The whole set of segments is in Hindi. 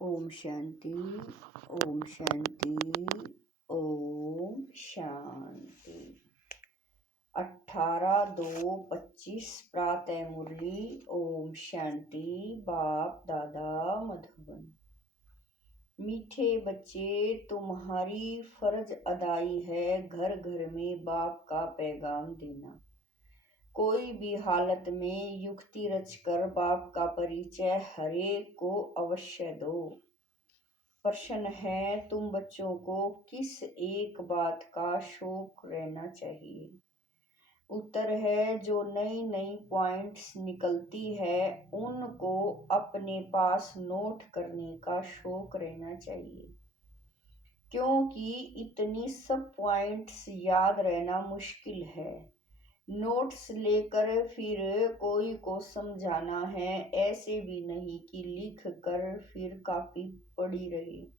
ओम शांति। ओम शांति। ओम शांति। 18/2/25 प्रातः मुरली। ओम शांति। बाप दादा मधुबन। मीठे बच्चे, तुम्हारी फर्ज अदाई है घर घर में बाप का पैगाम देना। कोई भी हालत में युक्ति रचकर बाप का परिचय हरेक को अवश्य दो। प्रश्न है, तुम बच्चों को किस एक बात का शौक रहना चाहिए? उत्तर है, जो नई नई पॉइंट्स निकलती है उनको अपने पास नोट करने का शौक रहना चाहिए, क्योंकि इतनी सब पॉइंट्स याद रहना मुश्किल है। नोट्स लेकर फिर कोई को समझाना है, ऐसे भी नहीं कि लिख कर फिर कॉपी पड़ी रही।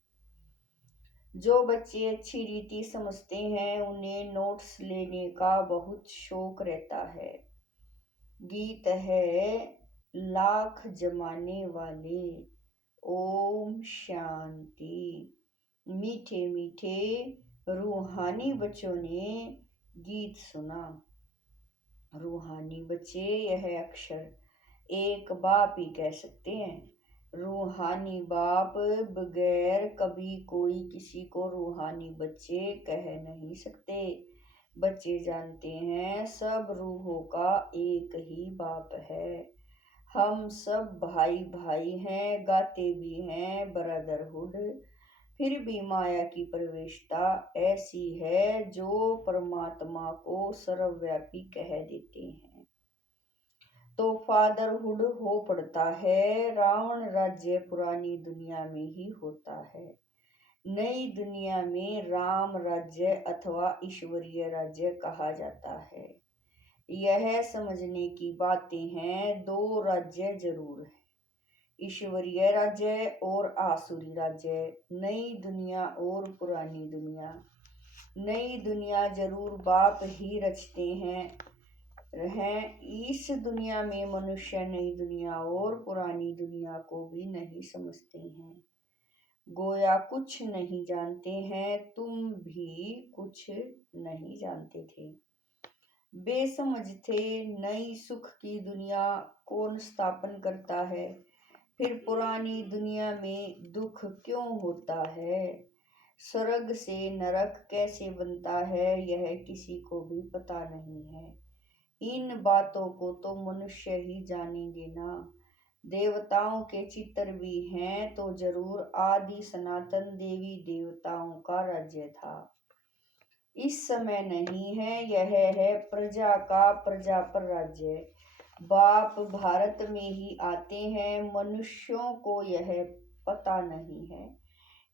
जो बच्चे अच्छी रीति समझते हैं उन्हें नोट्स लेने का बहुत शौक रहता है। गीत है लाख जमाने वाले। ओम शांति। मीठे मीठे रूहानी बच्चों ने गीत सुना। रूहानी बच्चे यह अक्षर एक बाप ही कह सकते हैं। रूहानी बाप बगैर कभी कोई किसी को रूहानी बच्चे कह नहीं सकते। बच्चे जानते हैं सब रूहों का एक ही बाप है। हम सब भाई भाई हैं, गाते भी हैं ब्रदरहुड। फिर भी माया की प्रवेशता ऐसी है जो परमात्मा को सर्वव्यापी कह देते हैं, तो फादरहुड हो पड़ता है। रावण राज्य पुरानी दुनिया में ही होता है, नई दुनिया में राम राज्य अथवा ईश्वरीय राज्य कहा जाता है। यह समझने की बातें हैं, दो राज्य जरूर है, ईश्वरीय राज्य और आसुरी राज्य, नई दुनिया और पुरानी दुनिया। नई दुनिया जरूर बाप ही रचते हैं। इस दुनिया में मनुष्य नई दुनिया और पुरानी दुनिया को भी नहीं समझते हैं, गोया कुछ नहीं जानते हैं। तुम भी कुछ नहीं जानते थे, बेसमझ थे। नई सुख की दुनिया कौन स्थापन करता है? फिर पुरानी दुनिया में दुख क्यों होता है? स्वर्ग से नरक कैसे बनता है, यह किसी को भी पता नहीं है। इन बातों को तो मनुष्य ही जानेंगे ना। देवताओं के चित्र भी हैं तो जरूर आदि सनातन देवी देवताओं का राज्य था। इस समय नहीं है, यह है प्रजा का प्रजा पर राज्य। बाप भारत में ही आते हैं, मनुष्यों को यह पता नहीं है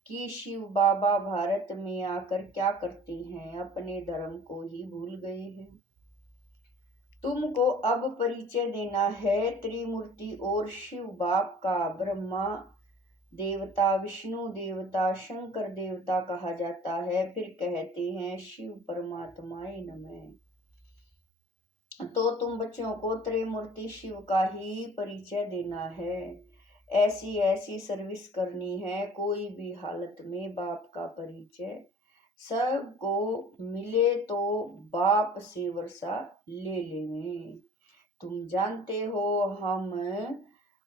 कि शिव बाबा भारत में आकर क्या करते हैं, अपने धर्म को ही भूल गए हैं। तुमको अब परिचय देना है त्रिमूर्ति और शिव बाप का। ब्रह्मा देवता, विष्णु देवता, शंकर देवता कहा जाता है, फिर कहते हैं शिव परमात्माए नमः। तो तुम बच्चों को त्रिमूर्ति शिव का ही परिचय देना है। ऐसी ऐसी सर्विस करनी है, कोई भी हालत में बाप का परिचय सबको मिले तो बाप से वर्षा ले लेवें। तुम जानते हो हम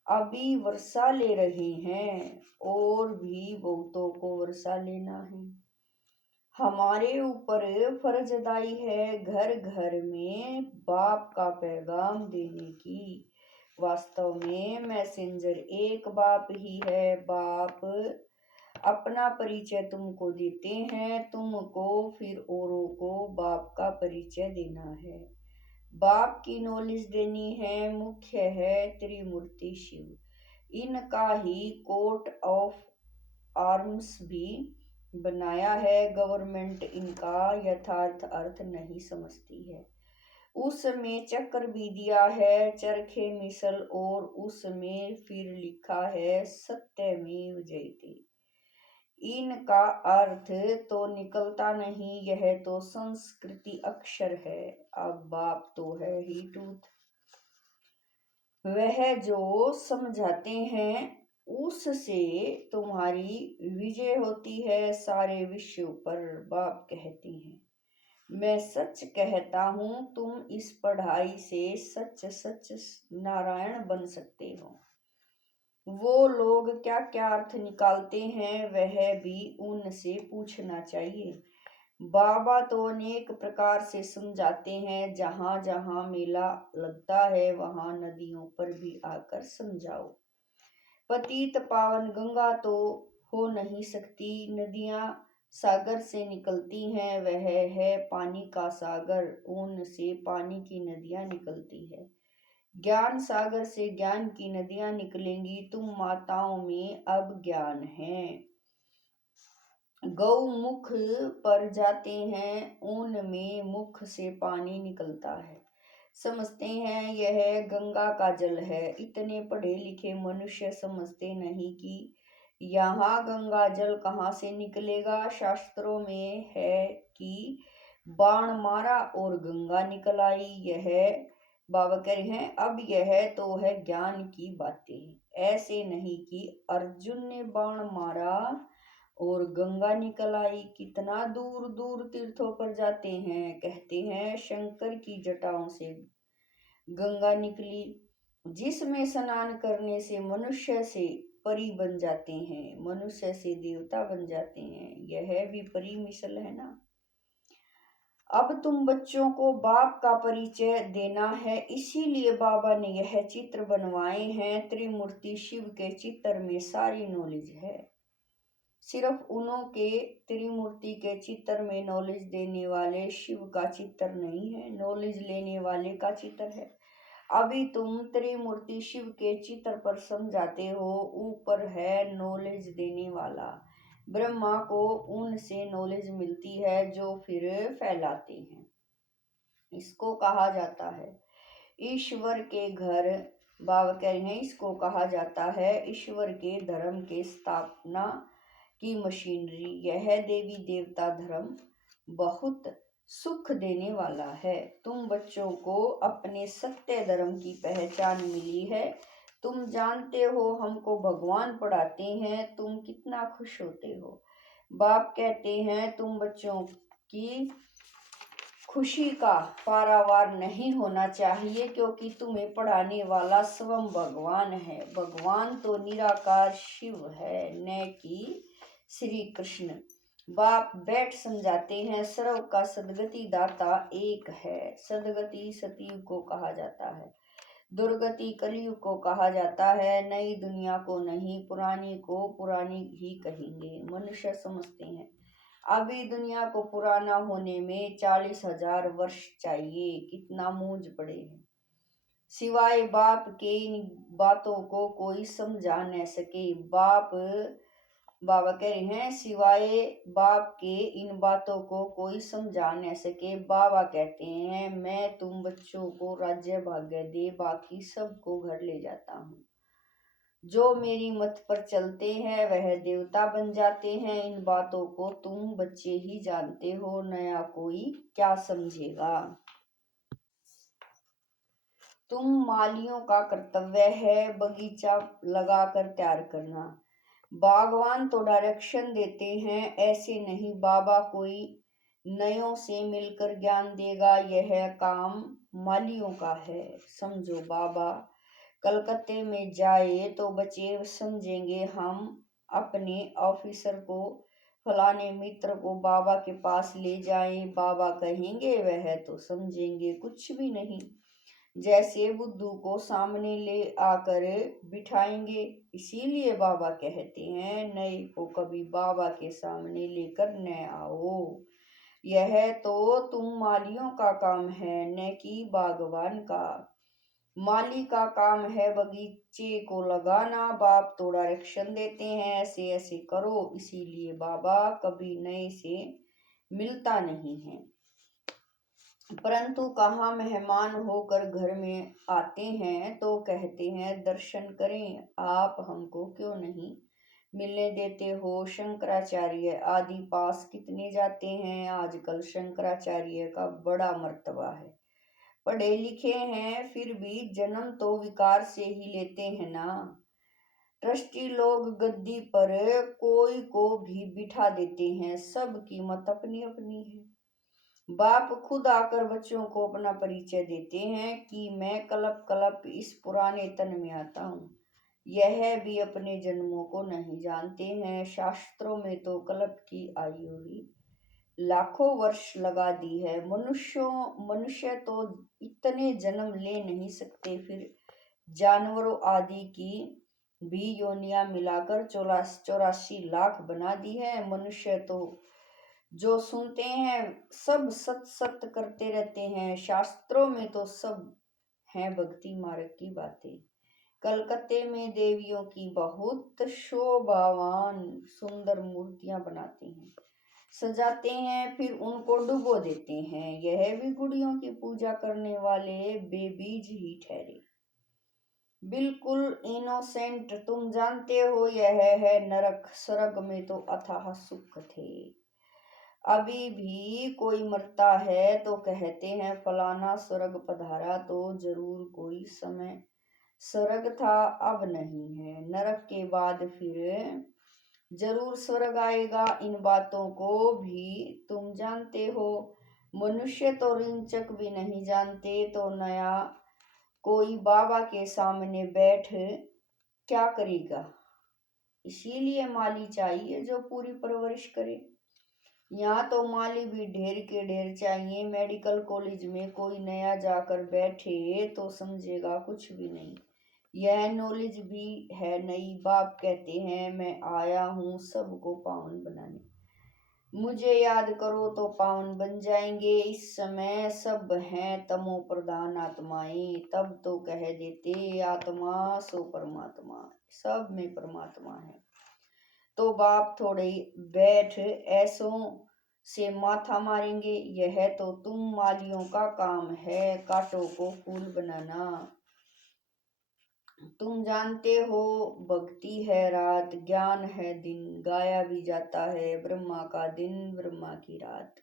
अभी वर्षा ले रहे हैं और भी बहुतों को वर्षा लेना है। हमारे ऊपर फर्जदाई है घर घर में बाप का पैगाम देने की। वास्तव में मैसेंजर एक बाप ही है। बाप अपना परिचय तुमको देते हैं, तुमको फिर औरों को बाप का परिचय देना है, बाप की नॉलेज देनी है। मुख्य है त्रिमूर्ति शिव। इनका ही कोट ऑफ आर्म्स भी बनाया है। गवर्नमेंट इनका यथार्थ अर्थ नहीं समझती है। उसमें चक्र भी दिया है, चरखे मिसल, और उसमें फिर लिखा है सत्यमेव जयते। इनका अर्थ तो निकलता नहीं, यह तो संस्कृति अक्षर है। अब बाप तो है ही टूथ। वह जो समझाते हैं उससे तुम्हारी विजय होती है सारे विश्व पर। बाप कहते हैं, मैं सच कहता हूँ, तुम इस पढ़ाई से सच सच नारायण बन सकते हो। वो लोग क्या क्या अर्थ निकालते हैं वह भी उनसे पूछना चाहिए। बाबा तो अनेक प्रकार से समझाते हैं। जहाँ जहाँ मेला लगता है वहाँ नदियों पर भी आकर समझाओ। पतित पावन गंगा तो हो नहीं सकती, नदियाँ सागर से निकलती हैं, वह है पानी का सागर, उनसे पानी की नदियाँ निकलती है। ज्ञान सागर से ज्ञान की नदियाँ निकलेंगी। तुम माताओं में अब ज्ञान है। गौमुख पर जाते हैं, उनमें मुख से पानी निकलता है। समझते हैं यह गंगा का जल है। इतने पढ़े लिखे मनुष्य समझते नहीं कि यहाँ गंगा जल कहाँ से निकलेगा। शास्त्रों में है कि बाण मारा और गंगा निकल आई। यह बाबा कह रहे हैं, अब यह तो है ज्ञान की बातें, ऐसे नहीं कि अर्जुन ने बाण मारा और गंगा निकल आई। कितना दूर दूर तीर्थों पर जाते हैं, कहते हैं शंकर की जटाओं से गंगा निकली, जिसमें स्नान करने से मनुष्य से परी बन जाते हैं, मनुष्य से देवता बन जाते हैं। यह भी परी मिसल है ना। अब तुम बच्चों को बाप का परिचय देना है, इसीलिए बाबा ने यह चित्र बनवाए हैं। त्रिमूर्ति शिव के चित्र में सारी नॉलेज है। सिर्फ उन्हों के त्रिमूर्ति के चित्र में नॉलेज देने वाले शिव का चित्र नहीं है, नॉलेज लेने वाले का चित्र है। अभी तुम त्रिमूर्ति शिव के चित्र पर समझाते हो, ऊपर है नॉलेज देने वाला। ब्रह्मा को उनसे नॉलेज मिलती है जो फिर फैलाते हैं। इसको कहा जाता है ईश्वर के घर। बाबा कह रहे हैं, इसको कहा जाता है ईश्वर के धर्म के स्थापना की मशीनरी। यह देवी देवता धर्म बहुत सुख देने वाला है। तुम बच्चों को अपने सत्य धर्म की पहचान मिली है। तुम जानते हो हमको भगवान पढ़ाते हैं, तुम कितना खुश होते हो। बाप कहते हैं तुम बच्चों की खुशी का पारावार नहीं होना चाहिए, क्योंकि तुम्हें पढ़ाने वाला स्वयं भगवान है। भगवान तो निराकार शिव है, न कि श्री कृष्ण। बाप बैठ समझाते हैं, सर्व का सदगति दाता एक है। सदगति सतयुग को कहा जाता है, दुर्गति कलयुग को कहा जाता है। नई दुनिया को नहीं, पुरानी को पुरानी ही कहेंगे। मनुष्य समझते हैं अभी दुनिया को पुराना होने में 40,000 वर्ष चाहिए। कितना मूंज पड़े हैं। सिवाय बाप के इन बातों को कोई समझा न सके। बाबा कह रहे हैं, सिवाय बाप के इन बातों को कोई समझा न सके। बाबा कहते हैं, मैं तुम बच्चों को राज्य भाग्य दे, बाकी सबको घर ले जाता हूँ। जो मेरी मत पर चलते हैं वह देवता बन जाते हैं। इन बातों को तुम बच्चे ही जानते हो, नया कोई क्या समझेगा। तुम मालियों का कर्तव्य है बगीचा लगाकर तैयार करना। बागवान तो डायरेक्शन देते हैं, ऐसे नहीं बाबा कोई नयों से मिलकर ज्ञान देगा। यह काम मालियों का है, समझो। बाबा कलकत्ते में जाए तो बच्चे समझेंगे हम अपने ऑफिसर को, फलाने मित्र को बाबा के पास ले जाएं। बाबा कहेंगे वह तो समझेंगे कुछ भी नहीं। जैसे बुद्धू को सामने ले आकर बिठाएंगे, इसीलिए बाबा कहते हैं नए को कभी बाबा के सामने लेकर न आओ। यह तो तुम मालियों का काम है, न कि बागवान का। माली का काम है बगीचे को लगाना। बाप तो डायरेक्शन देते हैं, ऐसे ऐसे करो। इसीलिए बाबा कभी नए से मिलता नहीं है। परंतु कहाँ मेहमान होकर घर में आते हैं तो कहते हैं दर्शन करें, आप हमको क्यों नहीं मिलने देते हो। शंकराचार्य आदि पास कितने जाते हैं। आजकल शंकराचार्य का बड़ा मर्तबा है। पढ़े लिखे हैं फिर भी जन्म तो विकार से ही लेते हैं ना। ट्रस्टी लोग गद्दी पर कोई को भी बिठा देते हैं, सब कीमत अपनी अपनी है। बाप खुद आकर बच्चों को अपना परिचय देते हैं कि मैं कलप कलप इस पुराने तन में आता हूँ। यह भी अपने जन्मों को नहीं जानते हैं। शास्त्रों में तो कल्प की आयु ही लाखों वर्ष लगा दी है। मनुष्य तो इतने जन्म ले नहीं सकते, फिर जानवरों आदि की भी योनियां मिलाकर 84 लाख बना दी है। मनुष्य तो जो सुनते हैं सब सत सत करते रहते हैं। शास्त्रों में तो सब है भक्ति मार्ग की बातें। कलकत्ते में देवियों की बहुत शोभावान सुंदर मूर्तियां बनाते हैं, सजाते हैं, फिर उनको डुबो देते हैं। यह भी गुड़ियों की पूजा करने वाले बेबीज ही ठहरे, बिल्कुल इनोसेंट। तुम जानते हो यह है नरक, स्वर्ग में तो अथाह सुख थे। अभी भी कोई मरता है तो कहते हैं फलाना स्वर्ग पधारा, तो जरूर कोई समय स्वर्ग था, अब नहीं है। नरक के बाद फिर जरूर स्वर्ग आएगा। इन बातों को भी तुम जानते हो। मनुष्य तो रिंचक भी नहीं जानते, तो नया कोई बाबा के सामने बैठ क्या करेगा। इसीलिए माली चाहिए जो पूरी परवरिश करे। यहाँ तो माली भी ढेर के ढेर चाहिए। मेडिकल कॉलेज में कोई नया जाकर बैठे तो समझेगा कुछ भी नहीं। यह नॉलेज भी है नई। बाप कहते हैं मैं आया हूँ सबको पावन बनाने, मुझे याद करो तो पावन बन जाएंगे। इस समय सब हैं तमो प्रधान आत्माएं, तब तो कह देते आत्मा सो परमात्मा, सब में परमात्मा है। तो बाप थोड़े बैठ ऐसों से माथा मारेंगे। यह तो तुम मालियों का काम है, कांटों को फूल बनाना। तुम जानते हो भक्ति है रात, ज्ञान है दिन, गाया भी जाता है ब्रह्मा का दिन ब्रह्मा की रात।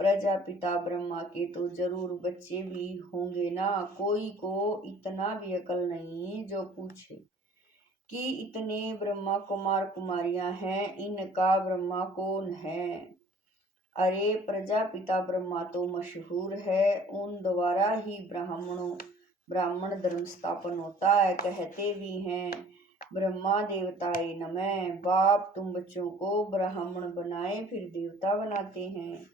प्रजापिता ब्रह्मा के तो जरूर बच्चे भी होंगे ना। कोई को इतना भी अकल नहीं जो पूछे कि इतने ब्रह्मा कुमार कुमारियां हैं, इनका ब्रह्मा कौन है। अरे प्रजापिता ब्रह्मा तो मशहूर है, उन द्वारा ही ब्राह्मण धर्म स्थापन होता है। कहते भी हैं ब्रह्मा देवताए नमः। बाप तुम बच्चों को ब्राह्मण बनाए फिर देवता बनाते हैं।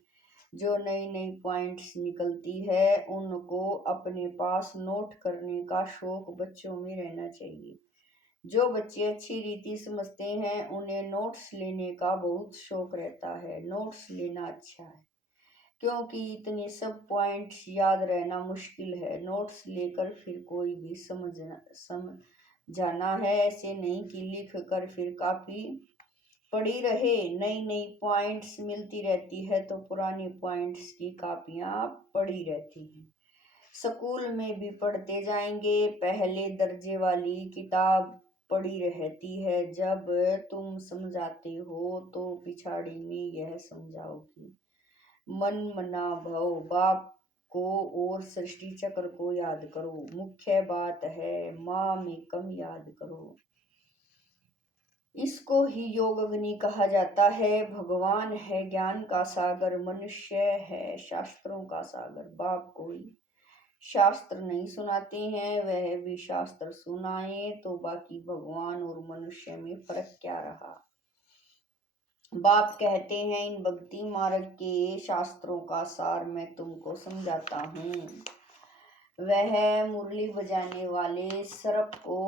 जो नई नई पॉइंट्स निकलती है उनको अपने पास नोट करने का शौक बच्चों में रहना चाहिए। जो बच्चे अच्छी रीति समझते हैं उन्हें नोट्स लेने का बहुत शौक रहता है। नोट्स लेना अच्छा है, क्योंकि इतने सब पॉइंट्स याद रहना मुश्किल है। नोट्स लेकर फिर कोई भी समझाना है, ऐसे नहीं कि लिख कर फिर काफी पड़ी रहे। नई नई पॉइंट्स मिलती रहती है तो पुरानी पॉइंट्स की कापियां पड़ी रहती हैं। स्कूल में भी पढ़ते जाएंगे। पहले दर्जे वाली किताब पड़ी रहती है, जब तुम समझाते हो तो पिछाड़ी में यह समझाओ कि मन मना भव। बाप को और सृष्टि चक्र को याद करो। मुख्य बात है माँ में कम याद करो। इसको ही योग अग्नि कहा जाता है। भगवान है ज्ञान का सागर, मनुष्य है शास्त्रों का सागर। बाप कोई शास्त्र नहीं सुनाते हैं, वह भी शास्त्र सुनाए तो बाकी भगवान और मनुष्य में फर्क क्या रहा। बाप कहते हैं इन भक्ति मार्ग के शास्त्रों का सार मैं तुमको समझाता हूँ। वह मुरली बजाने वाले सर्प को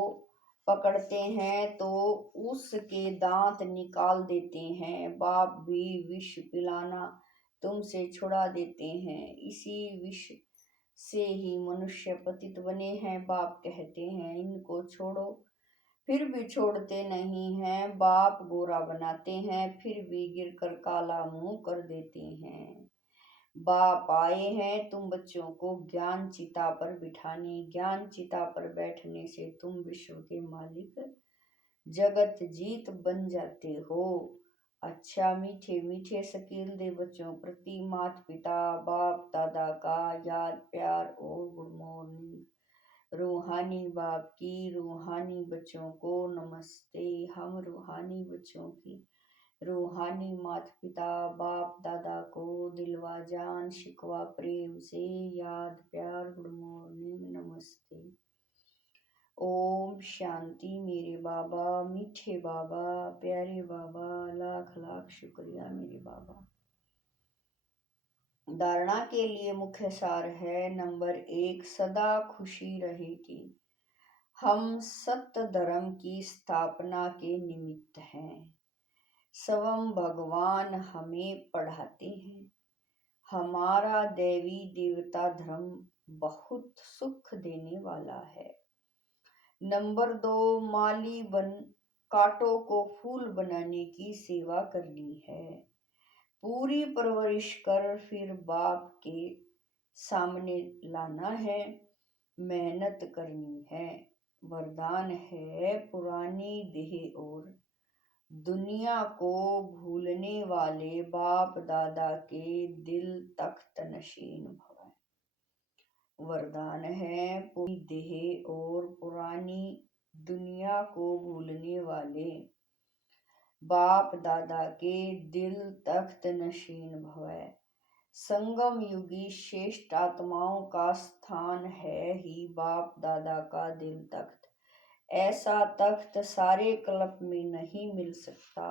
पकड़ते हैं तो उसके दांत निकाल देते हैं। बाप भी विष पिलाना तुमसे छुड़ा देते हैं, इसी विष से ही मनुष्य पतित बने हैं। बाप कहते हैं इनको छोड़ो, फिर भी छोड़ते नहीं हैं। बाप गोरा बनाते हैं फिर भी गिरकर काला मुंह कर देते हैं। बाप आए हैं तुम बच्चों को ज्ञान चिता पर बिठाने। ज्ञान चिता पर बैठने से तुम विश्व के मालिक जगत जीत बन जाते हो। अच्छा मीठे मीठे शकील दे बच्चों प्रति माता पिता बाप दादा का याद प्यार और गुड मॉर्निंग। रूहानी बाप की रूहानी बच्चों को नमस्ते। हम रूहानी बच्चों की रूहानी माता पिता बाप दादा को दिलवा जान शिकवा प्रेम से याद प्यार गुड मॉर्निंग नमस्ते। ओम शांति। मेरे बाबा मीठे बाबा प्यारे बाबा लाख लाख शुक्रिया मेरे बाबा। धारणा के लिए मुख्य सार है नंबर 1, सदा खुशी रहेगी। हम सत्य धर्म की स्थापना के निमित्त हैं। स्वयं भगवान हमें पढ़ाते हैं। हमारा देवी देवता धर्म बहुत सुख देने वाला है। नंबर 2, माली बन कांटों को फूल बनाने की सेवा करनी है। पूरी परवरिश कर फिर बाप के सामने लाना है। मेहनत करनी है। वरदान है पुरानी देह और दुनिया को भूलने वाले बाप दादा के दिल तख्त नशीन भवन। वरदान है पूरी देह और पुरानी दुनिया को भूलने वाले बाप दादा के दिल तख्त नशीन भवै। संगम युगी श्रेष्ठ आत्माओं का स्थान है ही बाप दादा का दिल तख्त। ऐसा तख्त सारे कल्प में नहीं मिल सकता।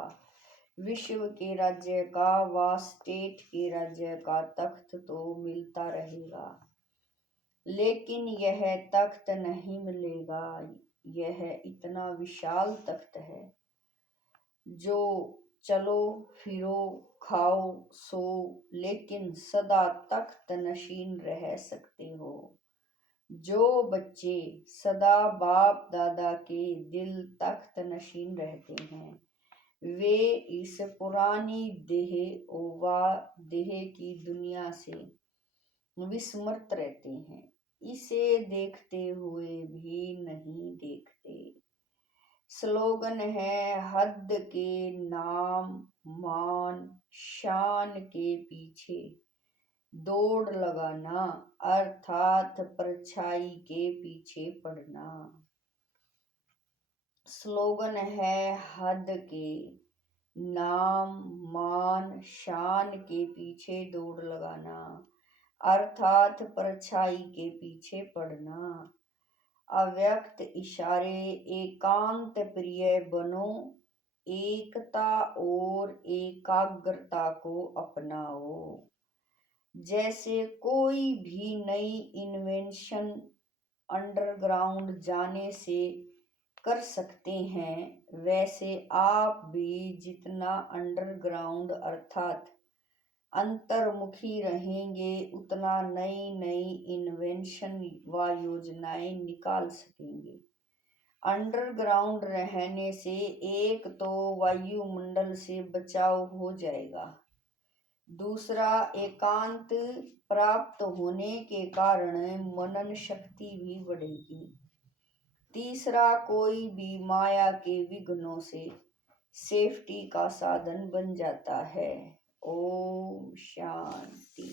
विश्व के राज्य का व स्टेट के राज्य का तख्त तो मिलता रहेगा, लेकिन यह तख्त नहीं मिलेगा। यह इतना विशाल तख्त है जो चलो फिरो खाओ सो लेकिन सदा तख्त नशीन रह सकते हो। जो बच्चे सदा बाप दादा के दिल तख्त नशीन रहते हैं वे इस पुरानी देह व देह की दुनिया से विस्मृत रहते हैं। इसे देखते हुए भी नहीं देखते। स्लोगन है हद के नाम मान शान के पीछे दौड़ लगाना अर्थात परछाई के पीछे पड़ना। स्लोगन है हद के नाम मान शान के पीछे दौड़ लगाना अर्थात परछाई के पीछे पड़ना। अव्यक्त इशारे एकांत प्रिय बनो, एकता और एकाग्रता को अपनाओ। जैसे कोई भी नई इन्वेंशन अंडरग्राउंड जाने से कर सकते हैं, वैसे आप भी जितना अंडरग्राउंड अर्थात अंतर्मुखी रहेंगे उतना नई नई इन्वेंशन व योजनाएं निकाल सकेंगे। अंडरग्राउंड रहने से एक तो वायुमंडल से बचाव हो जाएगा, दूसरा एकांत प्राप्त होने के कारण मनन शक्ति भी बढ़ेगी, तीसरा कोई भी माया के विघ्नों से सेफ्टी का साधन बन जाता है। ओम शांति।